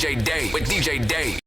DJ Day. With DJ Day.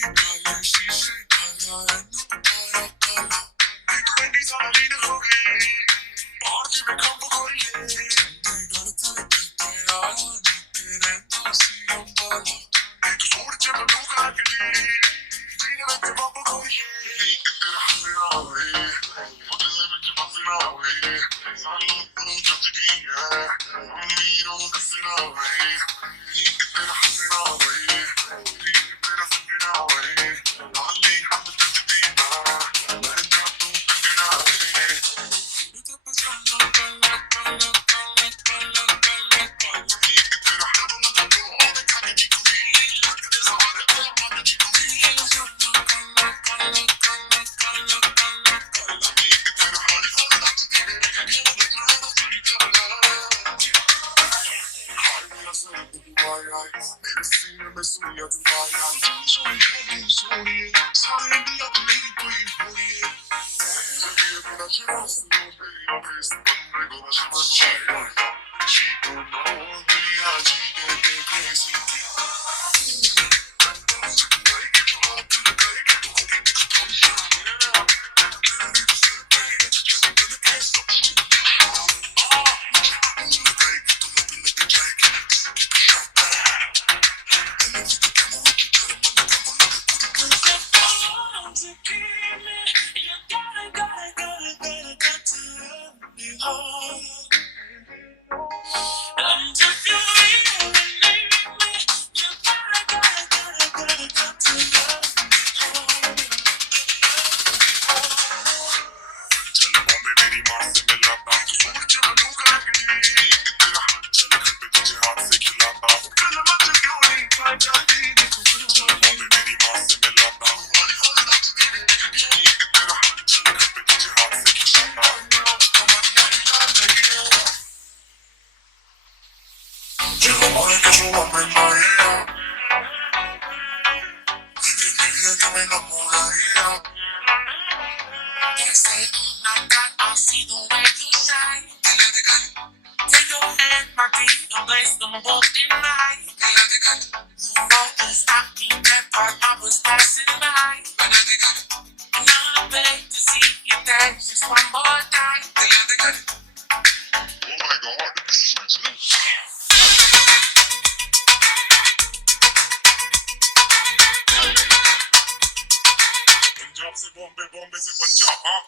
काले शीशे काला तुम्हारा काला एक वेंडी साला लीन हो गई पार्टी में कब गोरी तेरा तेरा तेरे नासी अंबाला एक छोड़ चलो लूगा गली तेरे में कब गोरी एक तेरा हंसना है मुझे में बसना है सालों तो जल्दी है मीरों हंसना है एक तेरा हंसना है एक तेरा सपना है लाली हम जल्दी ना मैं ना तू कटना है तो पसंद काला काला काला काला काला काला एक तेरा हंसना है देखा नहीं कोई लगते सारे अलग नहीं कोई काला काला काला काला काला काला एक तेरा हंसना मेरे सीने में सुनिया तुम्हारा सोनिए सोनिए सारे इंडिया तो नहीं कोई बोलिए ये बड़ा चला सुनो मेरी ऑफिस बंदे को नशा मचाया she don't know दुनिया जी के crazy बॉम्बे से पंजाब हाँ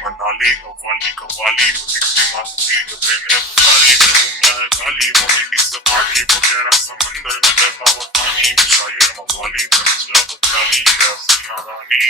Manali, Kavali, Masti, Kali, Kali, it's the party, but there are some under the power, money, Shire, Mawali, Kali, Yes, Narani.